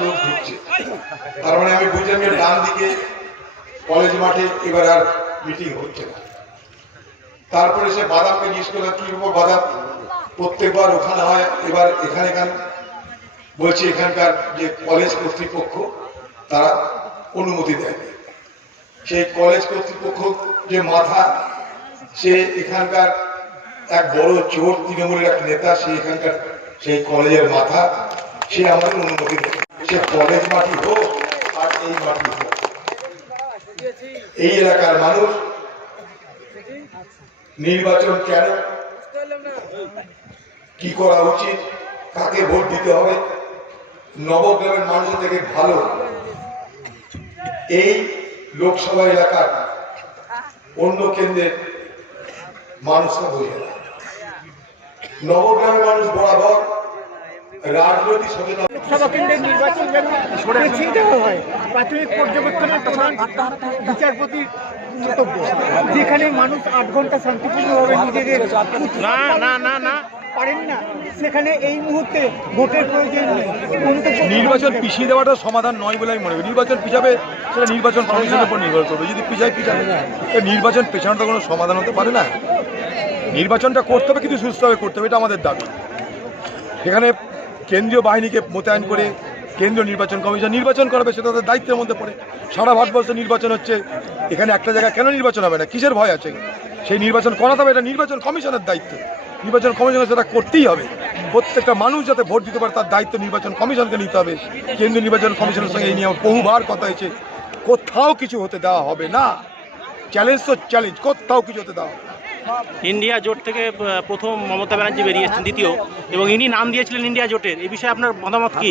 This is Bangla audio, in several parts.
লোক ঢুকছে। তার মানে আমি বুঝলাম যে ডান দিকে কলেজ মাঠে এবার আর মিটিং হচ্ছে না। তারপরে সে বাদামকে জিজ্ঞেস করলাম কি ব্যাপার বাদাম? প্রত্যেকবার ওখানে হয়, এবার এখানে কেন? বলছে, এখানকার যে কলেজ কর্তৃপক্ষ, তারা অনুমতি দেয় সেই কলেজ কর্তৃপক্ষ যে মাথা, সে এখানকার এক বড় চোর, তৃণমূলের এক নেতা, সে এখানকার সেই কলেজের মাথা সে আমাদের অনুমতি সে কলেজ মাটি হোক আর এই মাটি হোক। এই এলাকার মানুষ নির্বাচন কেন? কি করা উচিত? কাকে ভোট দিতে হবে? নবগ্রামের মানুষ থেকে ভালো। এই লোকসভা এলাকার অন্য কেন্দ্রের মানুষরা বোঝে নবগ্রামের মানুষ বরাবর রাজনৈতিক সচেতন লোকসভা কেন্দ্রের নির্বাচন যেন পিছিয়ে হয় প্রাথমিক পর্যবেক্ষণের প্রধান বিচারপতির বক্তব্য যেখানে মানুষ আট ঘণ্টা শান্তিপূর্ণভাবে নিজেদের না না না না। পারেন না সেখানে এই মুহূর্তে ভোটের প্রয়োজন নেই। নির্বাচন পিছিয়ে দেওয়াটা সমাধান নয় বলে আমি মনে করি। নির্বাচন পিছাবে সেটা নির্বাচন কমিশনের উপর নির্ভর করবে। যদি পিছায় পিছাবে নির্বাচন পেছানো তো কোনো সমাধান হতে পারে না। নির্বাচনটা করতে হবে কিন্তু সুস্থভাবে করতে হবে এটা আমাদের দাবি। এখানে কেন্দ্রীয় বাহিনীকে মোতায়েন করে কেন্দ্রীয় নির্বাচন কমিশন নির্বাচন করাবে, সেটা তাদের দায়িত্বের মধ্যে পড়ে। সারা ভারতবর্ষে নির্বাচন হচ্ছে, এখানে একটা জায়গায় কেন নির্বাচন হবে না? কিসের ভয় আছে? সেই নির্বাচন করাতে হবে, এটা নির্বাচন কমিশনের দায়িত্ব। নির্বাচন কমিশনের সেটা করতেই হবে। প্রত্যেকটা মানুষ যাতে ভোট দিতে পারে, তার দায়িত্ব নির্বাচন কমিশনকে নিতে হবে। কেন্দ্রীয় নির্বাচন কমিশনের সঙ্গে এই নিয়ে বহুবার কথা হয়েছে। কোথাও কিছু হতে দেওয়া হবে না। চ্যালেঞ্জ তো চ্যালেঞ্জ, কোথাও কিছু হতে দেওয়া হবে। ইন্ডিয়া জোট থেকে প্রথম মমতা ব্যানার্জি বেরিয়ে এসেছেন দ্বিতীয়। এবং ইনি নাম দিয়েছিলেন ইন্ডিয়া জোটের। এই বিষয়ে আপনার মতামত কি?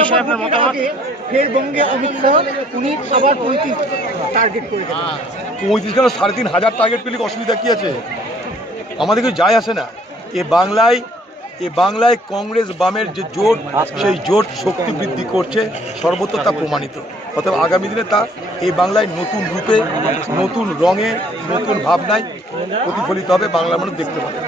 বিষয়ে আপনার মতামত? আগে ফের বঙ্গে অমিত শাহ উনি আবার পঁয়ত্রিশ টার্গেট করে দেন পঁয়ত্রিশ কেন সাড়ে তিন হাজার টার্গেট পেলে অসুবিধা কি আছে? আমাদের কিছু যায় আসে না। এ বাংলায় এ বাংলায় কংগ্রেস বামের যে জোট, সেই জোট শক্তি বৃদ্ধি করছে, সর্বত্র তা প্রমাণিত। অতএব আগামী দিনে তা এই বাংলায় নতুন রূপে, নতুন রঙে, নতুন ভাবনায় প্রতিফলিত হবে, বাংলা মানুষ দেখতে পাবে।